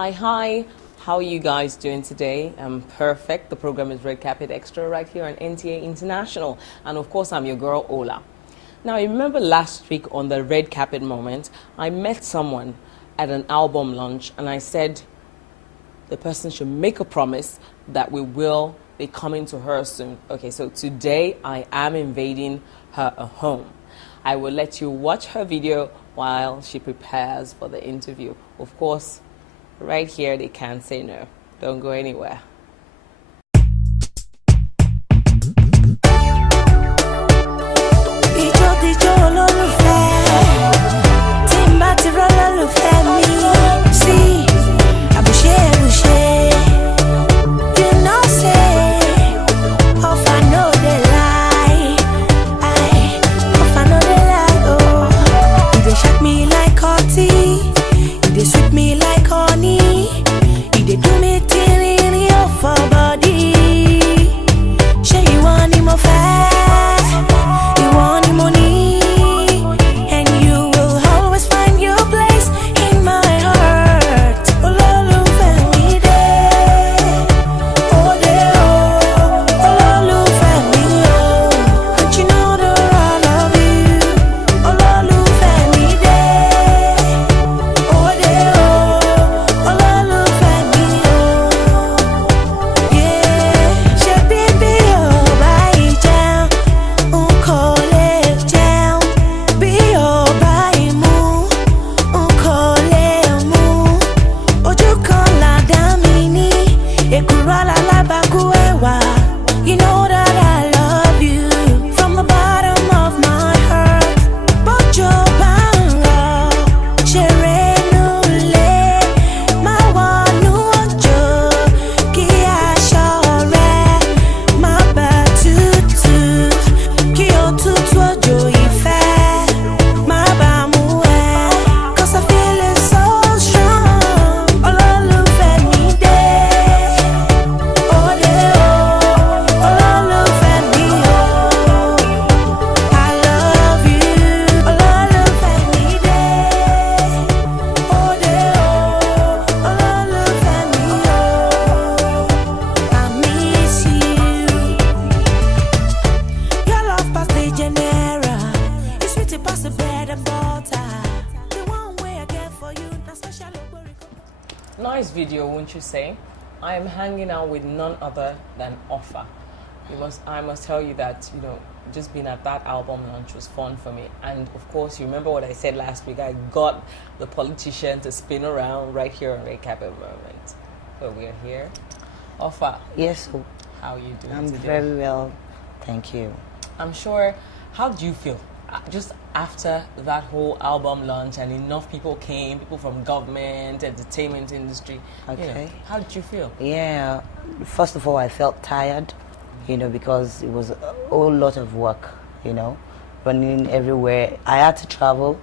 Hi. How are you guys doing today? I'm perfect. The program is Red Carpet Extra right here on NTA International. And of course, I'm your girl, Ola. Now, I remember last week on the Red Carpet moment, I met someone at an album launch and I said the person should make a promise that we will be coming to her soon. Okay, so today I am invading her home. I will let you watch her video while she prepares for the interview. Of course, right here, they can't say no. Don't go anywhere. Nice video, won't you say? I am hanging out with none other than Offa. I must tell you that, just being at that album launch was fun for me. And of course, you remember what I said last week, I got the politician to spin around right here on Red Carpet moment. So we're here. Offa. Yes. How are you doing I'm today? very well, thank you. I'm sure, how do you feel? Just after that whole album launch and enough people came, people from government, entertainment industry. Okay. How did you feel? Yeah, first of all, I felt tired, because it was a whole lot of work, running everywhere. I had to travel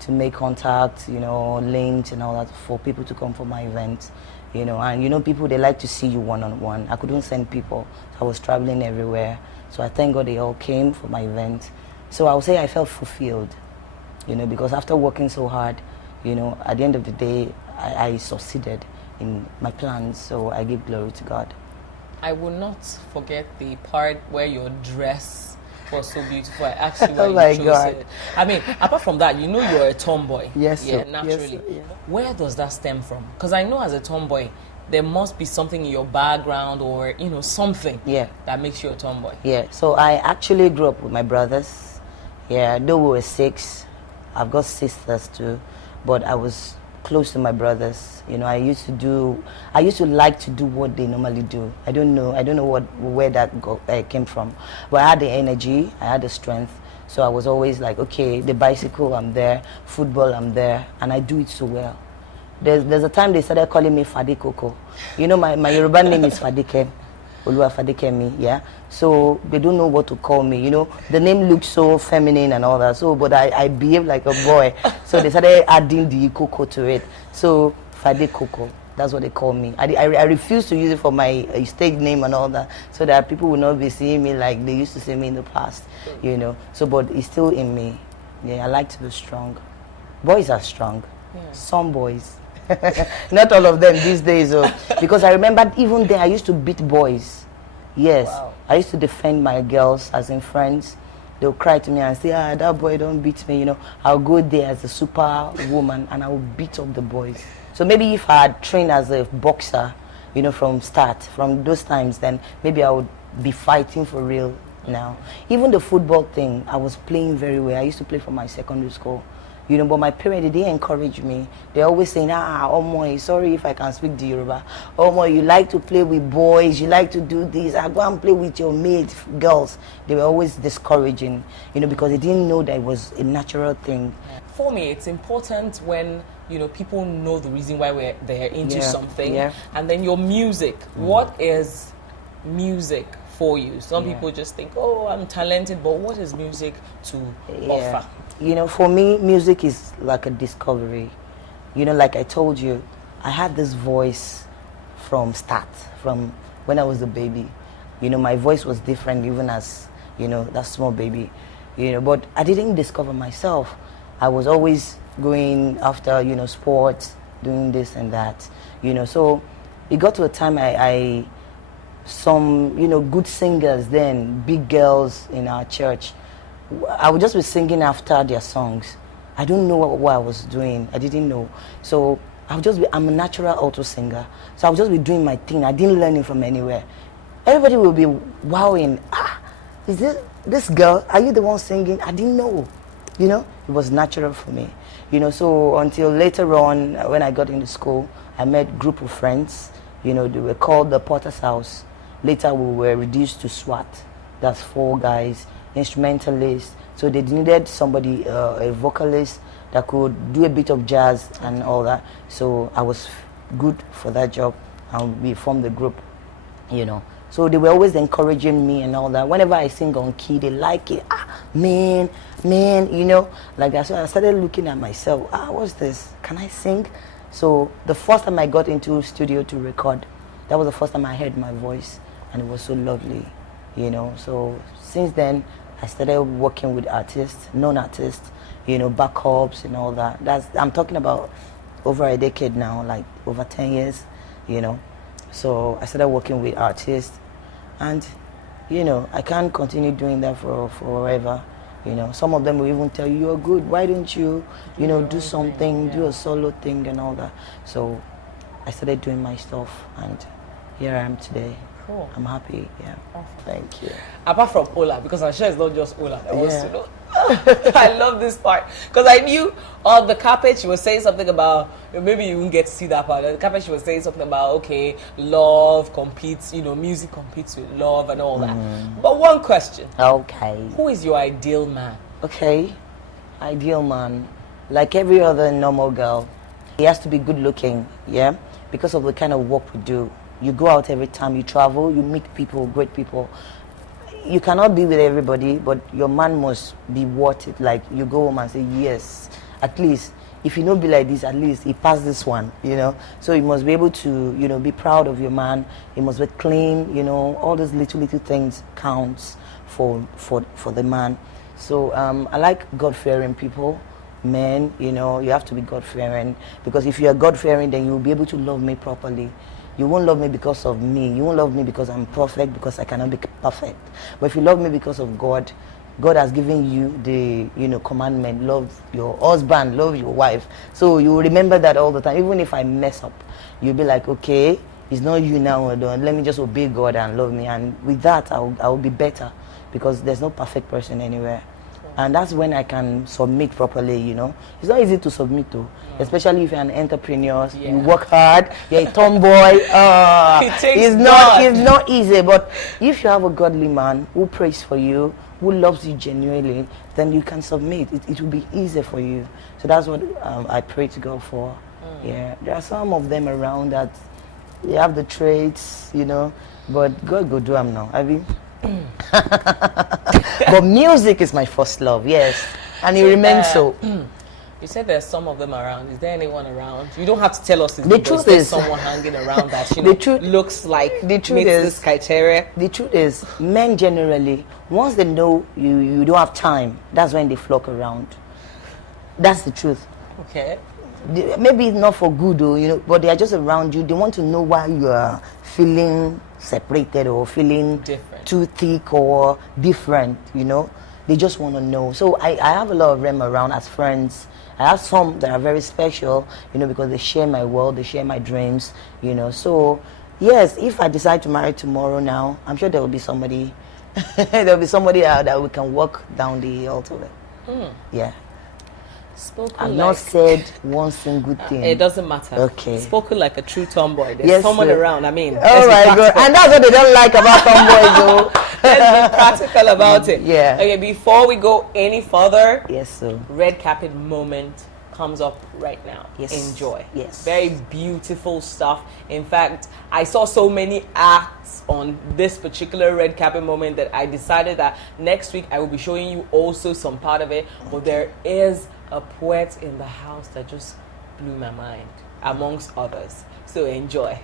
to make contact, links and all that for people to come for my event, and people, they like to see you one-on-one. I couldn't send people, so I was traveling everywhere. So I thank God they all came for my event. So I would say I felt fulfilled, because after working so hard, at the end of the day, I succeeded in my plans. So I give glory to God. I will not forget the part where your dress was so beautiful. I asked you why Oh my you chose God. it. I mean, apart from that, you're a tomboy. Yes, yeah, sir. naturally. Yes, sir. Yeah. Where does that stem from? Because I know as a tomboy, there must be something in your background or, something that makes you a tomboy. Yeah, so I actually grew up with my brothers. Yeah, though we were 6, I've got sisters too, but I was close to my brothers. I used to like to do what they normally do. I don't know where that came from, but I had the energy, I had the strength. So I was always like, okay, the bicycle, I'm there, football, I'm there, and I do it so well. There's a time they started calling me Fadi Koko. My Yoruba name is Fadike. Oluwafadikemi, yeah. So they don't know what to call me. The name looks so feminine and all that. So, but I behave like a boy. So they started adding the Koko to it. So Fadi Koko, that's what they call me. I refuse to use it for my stage name and all that, so that people will not be seeing me like they used to see me in the past. So, but it's still in me. Yeah, I like to be strong. Boys are strong. Yeah. Some boys. Not all of them these days, because I remember even then I used to beat boys. Yes, Wow. I used to defend my girls as in friends. They'll cry to me and say, ah, that boy don't beat me, I'll go there as a super woman and I will beat up the boys. So maybe if I had trained as a boxer, from those times, then maybe I would be fighting for real now. Even the football thing, I was playing very well. I used to play for my secondary school. But my parents, they didn't encourage me. They're always saying, Omo, sorry if I can speak the Yoruba. Omo, you like to play with boys, you like to do this. I go and play with your mates, girls. They were always discouraging, because they didn't know that it was a natural thing. For me, it's important when, people know the reason why they're into something. Yeah. And then your music. What is music for you? Some people just think, oh, I'm talented, but what is music to offer? For me, music is like a discovery. Like I told you, I had this voice from when I was a baby. My voice was different even as, that small baby. But I didn't discover myself. I was always going after, sports, doing this and that. So it got to a time some, good singers then, big girls in our church, I would just be singing after their songs. I don't know what I was doing. I didn't know. So I'm a natural alto singer. So I would just be doing my thing. I didn't learn it from anywhere. Everybody will be wowing. Is this girl? Are you the one singing? I didn't know. It was natural for me. So until later on, when I got into school, I met a group of friends. They were called the Potter's House. Later we were reduced to SWAT. That's 4 guys. Instrumentalist, so they needed somebody, a vocalist that could do a bit of jazz and all that. So I was good for that job, and we formed the group, So they were always encouraging me and all that. Whenever I sing on key, they like it. Man, like that. So I started looking at myself. What's this? Can I sing? So the first time I got into studio to record, that was the first time I heard my voice, and it was so lovely, So since then, I started working with artists, non-artists, backups and all that. I'm talking about over a decade now, like over 10 years, So I started working with artists, and, I can't continue doing that for forever. Some of them will even tell you, you're good, why don't you, do something, do a solo thing and all that. So I started doing my stuff, and here I am today. Cool. I'm happy, yeah. Thank you. Apart from OOLA, because I'm sure it's not just OOLA that wants to know. I love this part. Because I knew on the carpet she was saying something about, maybe you won't get to see that part. On the carpet she was saying something about, okay, love competes, music competes with love and all that. But one question. Okay. Who is your ideal man? Okay. Ideal man. Like every other normal girl, he has to be good looking, yeah? Because of the kind of work we do. You go out every time, you travel, you meet people, great people. You cannot be with everybody, but your man must be worth it. Like, you go home and say, yes, at least, if you don't be like this, at least he passed this one, So you must be able to, be proud of your man. He must be clean, all those little things counts for the man. So I like God-fearing people. Men, you have to be God-fearing, because if you are God-fearing, then you'll be able to love me properly. You won't love me because of me. You won't love me because I'm perfect, because I cannot be perfect. But if you love me because of God, God has given you the, commandment, love your husband, love your wife. So you remember that all the time. Even if I mess up, you'll be like, okay, it's not you now, let me just obey God and love me. And with that, I'll be better, because there's no perfect person anywhere. And that's when I can submit properly, It's not easy to submit to, especially if you're an entrepreneur, you work hard, you're a tomboy. It's not easy. But if you have a godly man who prays for you, who loves you genuinely, then you can submit. It will be easy for you. So that's what I pray to God for. Yeah, there are some of them around that they have the traits, but God go do them now. I mean, but music is my first love, yes, and it remains so. You said there's some of them around. Is there anyone around? You don't have to tell us. The truth is, someone hanging around that looks like meets this criteria. The truth is, men generally, once they know you don't have time, that's when they flock around. That's the truth. Okay. maybe not for good, or but they are just around you. They want to know why you are feeling separated or feeling Different. too thick or different. They just want to know. So I have a lot of them around as friends. I have some that are very special, because they share my world, they share my dreams, So yes, if I decide to marry tomorrow now, I'm sure there will be somebody there'll be somebody that we can walk down the altar with. Yeah. Spoken I've like, not said one single thing. It doesn't matter. Okay. Spoken like a true tomboy. There's Yes, someone sir. around. I mean, Oh let's be my God. practical. And that's what they don't like about tomboys, though. Let's be practical about it. Yeah. Okay, before we go any further, Yes, sir. red carpet moment comes up right now. Yes. Enjoy. Yes. Very beautiful stuff. In fact, I saw so many acts on this particular red carpet moment that I decided that next week I will be showing you also some part of it. But there is a poet in the house that just blew my mind, amongst others. So enjoy.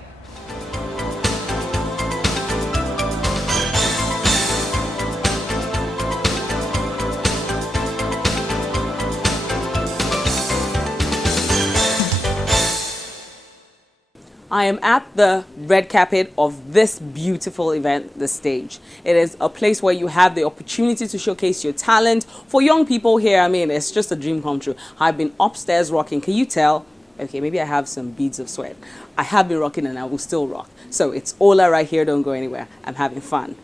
I am at the red carpet of this beautiful event, the stage. It is a place where you have the opportunity to showcase your talent. For young people here, I mean, it's just a dream come true. I've been upstairs rocking. Can you tell? Okay, maybe I have some beads of sweat. I have been rocking and I will still rock. So it's OOLA right here. Don't go anywhere. I'm having fun.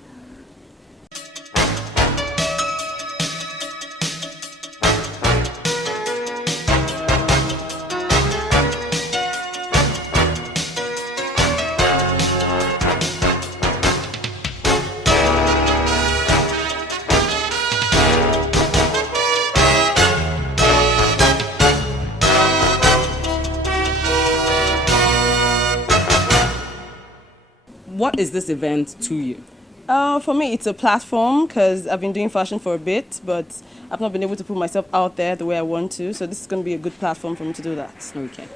What is this event to you? For me, it's a platform because I've been doing fashion for a bit, but I've not been able to put myself out there the way I want to. So this is going to be a good platform for me to do that. Okay.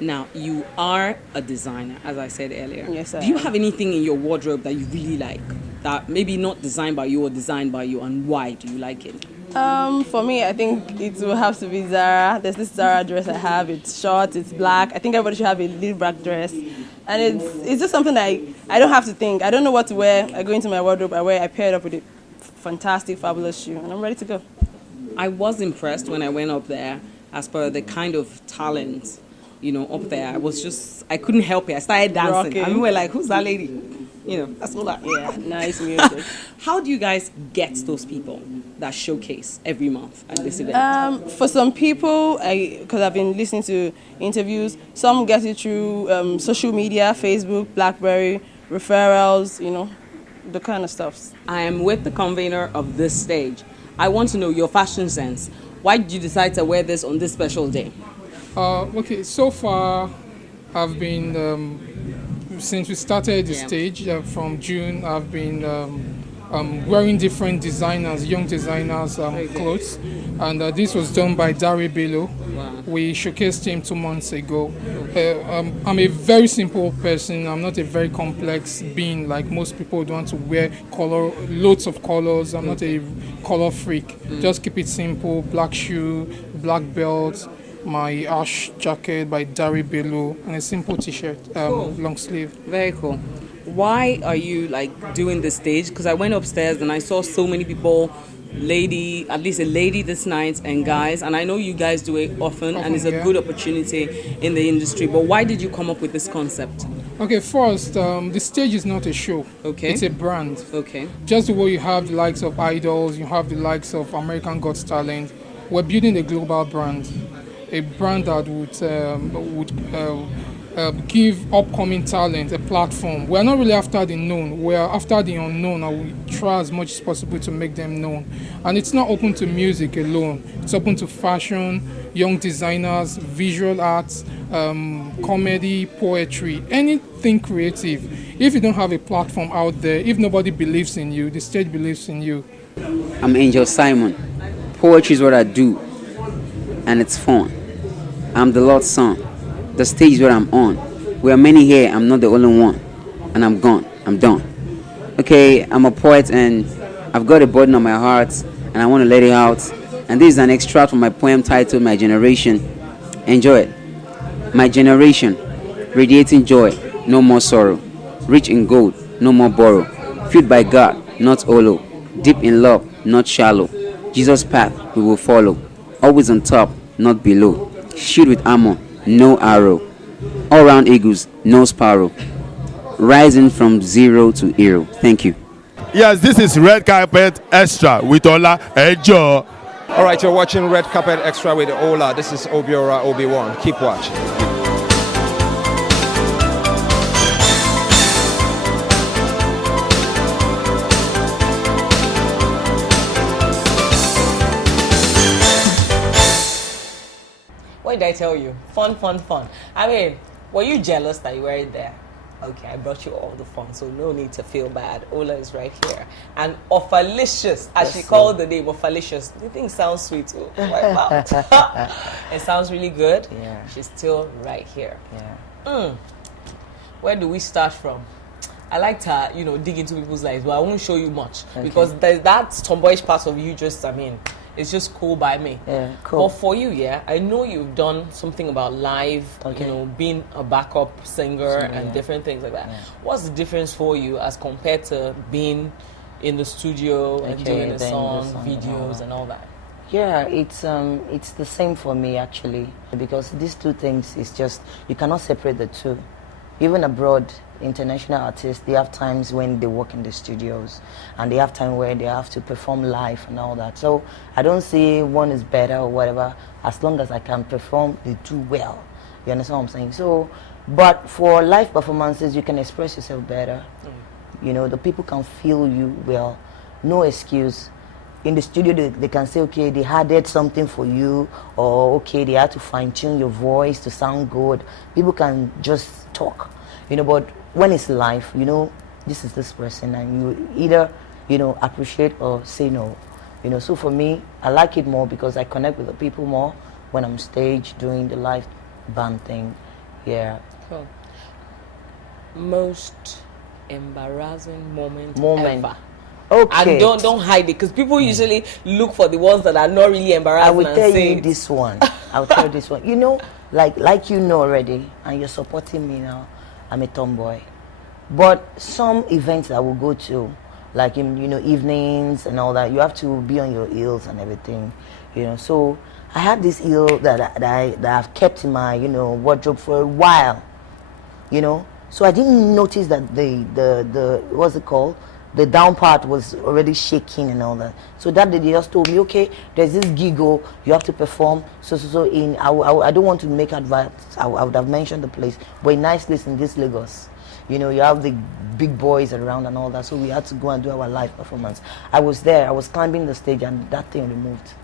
Now, you are a designer, as I said earlier. Yes, I Do you am. have anything in your wardrobe that you really like? That maybe not designed by you or designed by you, and why do you like it? For me, I think it will have to be Zara. There's this Zara dress I have. It's short, it's black. I think everybody should have a little black dress. And it's just something that I don't have to think. I don't know what to wear. I go into my wardrobe, I pair it up with a fantastic, fabulous shoe, and I'm ready to go. I was impressed when I went up there as per the kind of talent, up there. I couldn't help it. I started dancing. Rocking. And we were like, who's that lady? That's all that. Yeah, nice music. How do you guys get those people that showcase every month at this event? For some people, because I've been listening to interviews, some get it through social media, Facebook, BlackBerry, referrals, the kind of stuff. I am with the convener of this stage. I want to know your fashion sense. Why did you decide to wear this on this special day? Okay, so far I've been, since we started the stage from June, I've been wearing different designers, young designers clothes. And this was done by Dari Bello. Wow. We showcased him 2 months ago. I'm a very simple person. I'm not a very complex being like most people don't want to wear loads of colors. I'm not a color freak. Just keep it simple, black shoe, black belt, my ash jacket by Dari Bello, and a simple t-shirt, Cool. long sleeve. Very cool. Why are you doing the stage? Because I went upstairs and I saw so many people, at least a lady this night, and guys, and I know you guys do it often and it's a good opportunity in the industry, but why did you come up with this concept? Okay, first, the stage is not a show. Okay. It's a brand. Okay. Just the way you have the likes of Idols, you have the likes of American Got Talent. We're building a global brand, a brand that would give upcoming talent a platform. We're not really after the known, we're after the unknown, and we try as much as possible to make them known. And it's not open to music alone, it's open to fashion, young designers, visual arts, comedy, poetry, anything creative. If you don't have a platform out there, if nobody believes in you, the stage believes in you. I'm Angel Simon. Poetry is what I do, and it's fun. I'm the Lord's son. The stage is what I'm on. We are many here, I'm not the only one. And I'm gone, I'm done. Okay, I'm a poet and I've got a burden on my heart and I want to let it out. And this is an extract from my poem titled My Generation. Enjoy it. My generation, radiating joy, no more sorrow. Rich in gold, no more borrow. Filled by God, not hollow. Deep in love, not shallow. Jesus' path we will follow. Always on top, not below. Shield with armor, no arrow. All round eagles, no sparrow. Rising from zero to hero. Thank you. Yes, this is Red Carpet Extra with Ola Ejo. All right, you're watching Red Carpet Extra with OOLA. This is Obiora Obi-Wan. Keep watching. What did I tell you? Fun, fun, fun. I mean, were you jealous that you weren't there? Okay, I brought you all the fun, so no need to feel bad. Ola is right here. And Ofalicious, as she called the name, Ofalicious. The thing sounds sweet too. It sounds really good. Yeah. She's still right here. Yeah. Where do we start from? I like to, dig into people's lives, but I won't show you much because that tomboyish part of you it's just cool by me. Yeah, cool. But for you, I know you've done something about live, being a backup singer and different things like that. Yeah. What's the difference for you as compared to being in the studio and doing the song videos and all that? Yeah, it's the same for me actually, because these two things is just, you cannot separate the two. Even abroad, international artists, they have times when they work in the studios and they have time where they have to perform live and all that. So I don't say one is better or whatever, as long as I can perform, they do well. You understand what I'm saying? So, but for live performances, you can express yourself better. The people can feel you well. No excuse. In the studio, they can say, okay, they added something for you, or okay, they had to fine-tune your voice to sound good. People can just talk, but when it's live, this is this person, and you either, appreciate or say no. So for me, I like it more because I connect with the people more when I'm stage doing the live band thing. Yeah. Cool. Most embarrassing moment ever. Okay. And don't hide it, because people usually look for the ones that are not really embarrassing. I will and tell say you this one. I will tell you this one. Like you know already, and you're supporting me now. I'm a tomboy, but some events I will go to, like in evenings and all that, you have to be on your heels and everything. So I had this heel that I've kept in my wardrobe for a while. So I didn't notice that the what's it called? The down part was already shaking and all that. So that day they just told me, okay, there's this giggle, you have to perform. So I don't want to make advice. I would have mentioned the place, but a nice place in this Lagos. You have the big boys around and all that. So we had to go and do our live performance. I was there. I was climbing the stage, and that thing removed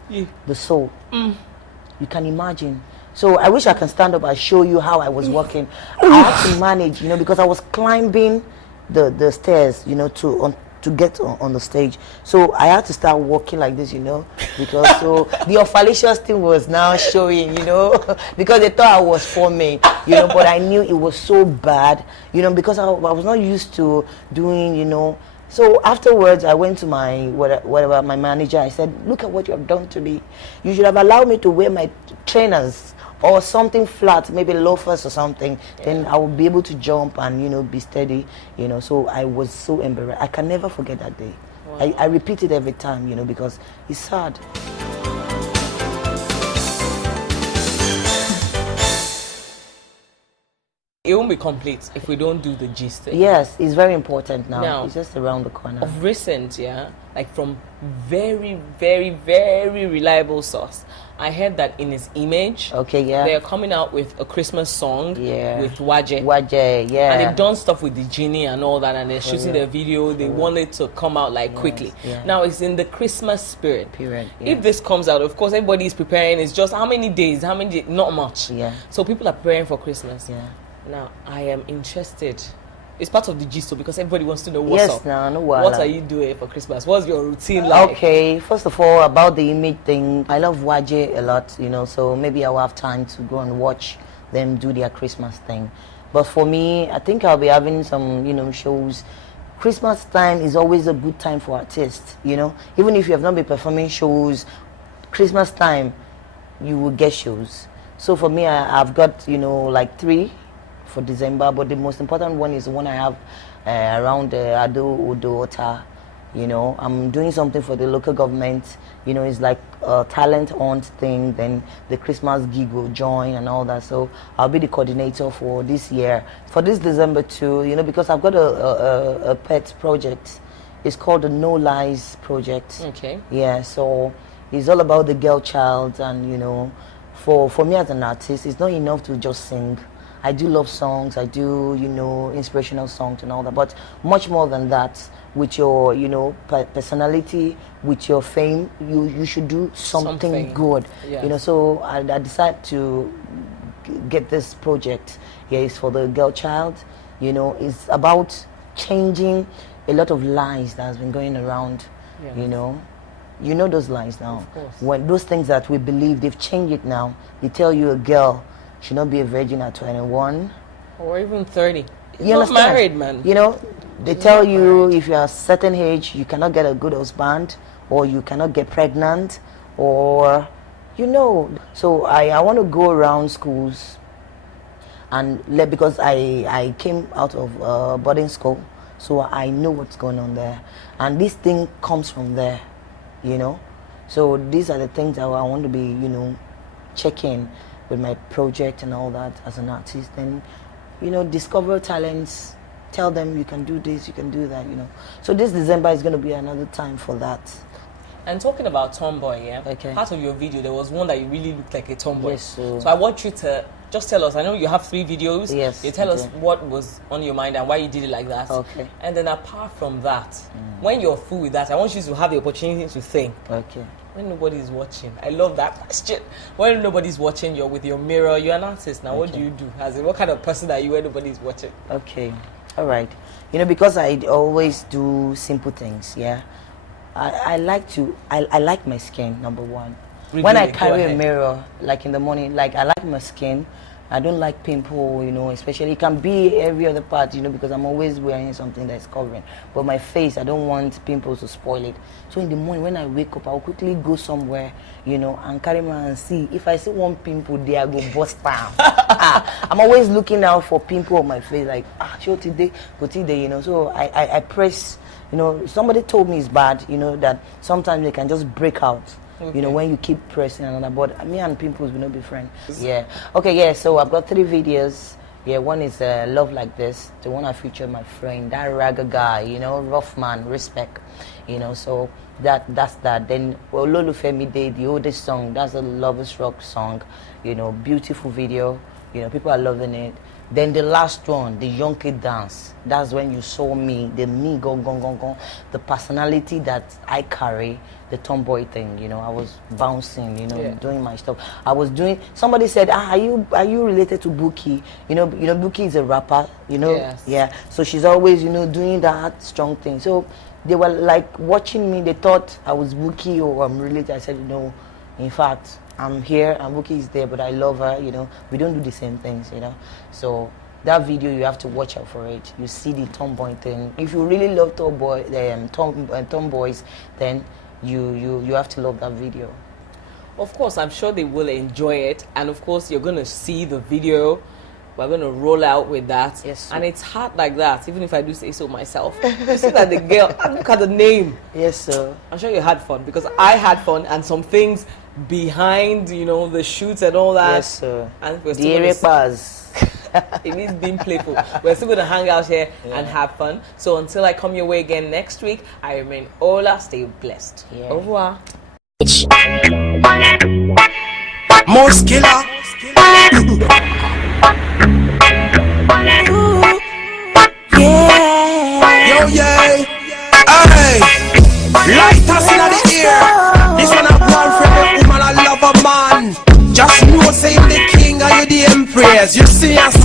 the soul. You can imagine. So I wish I can stand up and show you how I was walking. I had to manage, because I was climbing the stairs, to get on the stage. So I had to start walking like this, because so the Ofalicious thing was now showing, because they thought I was forming, but I knew it was so bad, because I was not used to doing, So afterwards, I went to my my manager. I said, "Look at what you have done to me. You should have allowed me to wear my trainers or something flat, maybe loafers or something. Then I would be able to jump and be steady. So I was so embarrassed. I can never forget that day. Wow. I repeat it every time, because it's sad." It won't be complete if we don't do the gist thing. Yes, it's very important now. It's just around the corner. Of recent, like from very, very, very reliable source, I heard that in his image, they're coming out with a Christmas song with Waje. Waje, yeah. And they've done stuff with the genie and all that, and they're shooting the video. They want it to come out quickly. Yeah. Now it's in the Christmas spirit. Period. If this comes out, of course, everybody is preparing. It's just how many days? Not much. Yeah. So people are preparing for Christmas. Yeah. Now, I am interested. It's part of the gist, because everybody wants to know what's up. No, what are you doing for Christmas? What's your routine like? Okay, first of all, about the image thing, I love Waje a lot, so maybe I'll have time to go and watch them do their Christmas thing. But for me, I think I'll be having some, shows. Christmas time is always a good time for artists, Even if you have not been performing shows, Christmas time, you will get shows. So for me, I've got, you know, like 3 for December, but the most important one is the one I have around Ado Udoota. You know, I'm doing something for the local government. You know, it's like a talent hunt thing. Then the Christmas gig will join and all that. So I'll be the coordinator for this year, for this December too. You know, because I've got a pet project. It's called the No Lies Project. Okay. Yeah. So it's all about the girl child, and you know, for me as an artist, it's not enough to just sing. I do love songs. I do, you know, inspirational songs and all that. But much more than that. With your, you know, personality, with your fame, you should do something good. Yes. You know, so I decided to get this project. Yeah, it's for the girl child. You know, it's about changing a lot of lies that has been going around. Yes. You know those lies now. Of course. When those things that we believe, they've changed it now. They tell you a girl should not be a virgin at 21 or even 30. You Not understand? married, man. You know, they tell you if you're a certain age, you cannot get a good husband, or you cannot get pregnant, or, you know. So I want to go around schools and because I came out of boarding school, so I know what's going on there. And this thing comes from there, you know. So these are the things that I want to be, you know, checking with my project and all that as an artist. And, you know, discover talents. Tell them you can do this, you can do that, you know. So this December is going to be another time for that. And talking about tomboy, yeah. Okay. Part of your video, there was one that you really looked like a tomboy. Yes. So I want you to just tell us. I know you have 3 videos. Yes. You tell us okay. what was on your mind and why you did it like that. Okay. And then apart from that, when you're through with that, I want you to have the opportunity to think. Okay. When nobody's watching, I love that question. When nobody's watching, you're with your mirror. You're an artist now. What do you do? As in, what kind of person are you when nobody's watching? Okay. All right. You know, because I always do simple things. Yeah. I like my skin, number one. Really, when I go carry a ahead. mirror, like in the morning, like I like my skin. I don't like pimple, you know, especially it can be every other part, you know, because I'm always wearing something that's covering. But my face, I don't want pimples to spoil it. So in the morning when I wake up, I'll quickly go somewhere, you know, and carry my and see. If I see one pimple there, I go bust down. I'm always looking out for pimple on my face, like, show today, go today, you know. So I press, you know, somebody told me it's bad, you know, that sometimes they can just break out. Okay. You know, when you keep pressing another, but me and pimples will not be friends. Yeah. Okay, yeah, so I've got 3 videos. Yeah, one is Love Like This. The one I featured my friend, that ragga guy, you know, rough man, respect. You know, so that's that. Then Olawumi Day, the oldest song, that's a Lovers Rock song. You know, beautiful video. You know, people are loving it. Then the last one, the young kid dance. That's when you saw me, the me gong, the personality that I carry, the tomboy thing. You know, I was bouncing, you know, doing my stuff. I was doing. Somebody said, are you related to Buki? You know, Buki is a rapper. You know, yes. Yeah. So she's always, you know, doing that strong thing. So they were like watching me. They thought I was Buki or I'm related. I said, no, in fact. I'm here and Buki is there, but I love her, you know. We don't do the same things, you know. So that video, you have to watch out for it. You see the tomboy thing. If you really love tomboys, then you have to love that video. Of course, I'm sure they will enjoy it. And of course, you're going to see the video. We're going to roll out with that. Yes, sir. And it's hard like that, even if I do say so myself. You see that the girl, and look at the name. Yes, sir. I'm sure you had fun because I had fun and some things behind, you know, the shoots and all that. Yes, sir. And we're The still area bars. it means being playful. We're still going to hang out here and have fun. So until I come your way again next week, I remain Ola. Stay blessed. Yeah. Au revoir. Most killer. Yo, yeah. Hey. Lighters in the ear. This one I've gone from a woman, I love a man. Just know say the king and you the empress. You see us